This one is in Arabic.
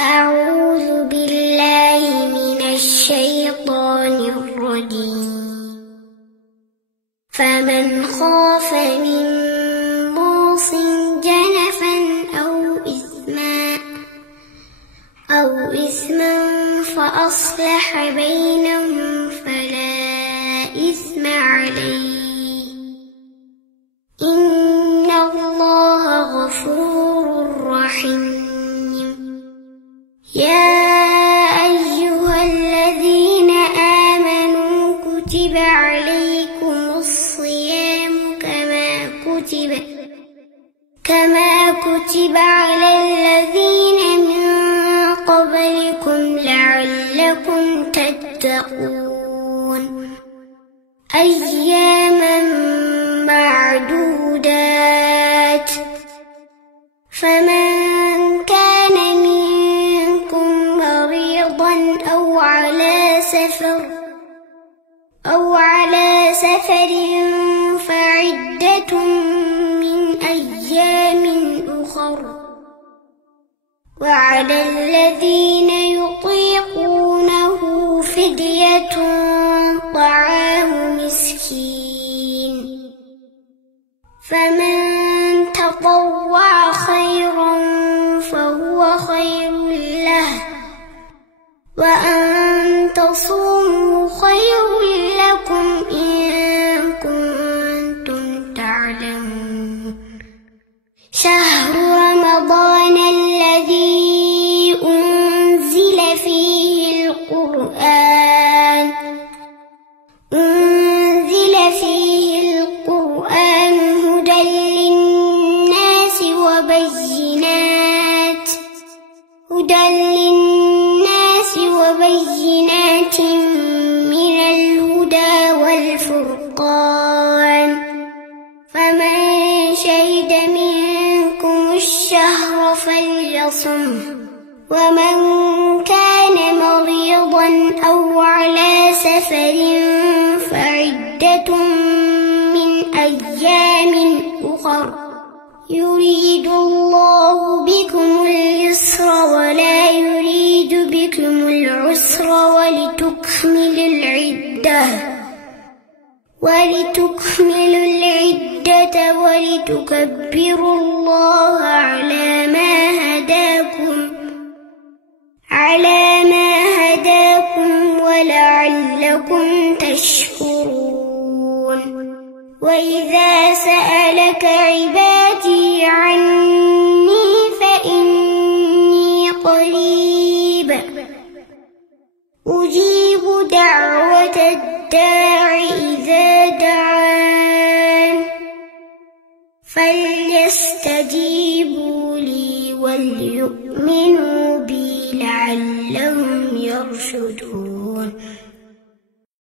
أعوذ بالله من الشيطان الرجيم. فمن خاف من موص جنفا أو إثما فأصلح بينهم فلا إثم عليه، إن الله غفور رحيم. يا أيها الذين آمنوا كتب عليكم الصيام كما كتب على الذين من قبلكم لعلكم تتقون. أياما معدودات، فمن كان منكم مريضا أو على سفر فعدة من أيام أخر، وعلى الذين يطيقونه فدية طعام مسكين، فمن تطوع خيرا فهو خير له، وأن تصوموا خير لكم إن كنتم تعلمون. شهر رمضان الذي أنزل فيه القرآن هدى للناس وبينات من الهدى والفرقان، فمن شهد منكم الشهر فليصمه، ومن كان مريضا أو على سفر فعدة من أيام أخر، يريد الله بكم اليسر ولا يريد بكم العسر ولتكملوا العدة ولتكبروا الله على ما هداكم ولعلكم تشكرون. وإذا سألك عبادي عني فإني قريب أجيب دعوة الداع إذا دعان، فليستجيبوا لي وليؤمنوا بي لعلهم يرشدون.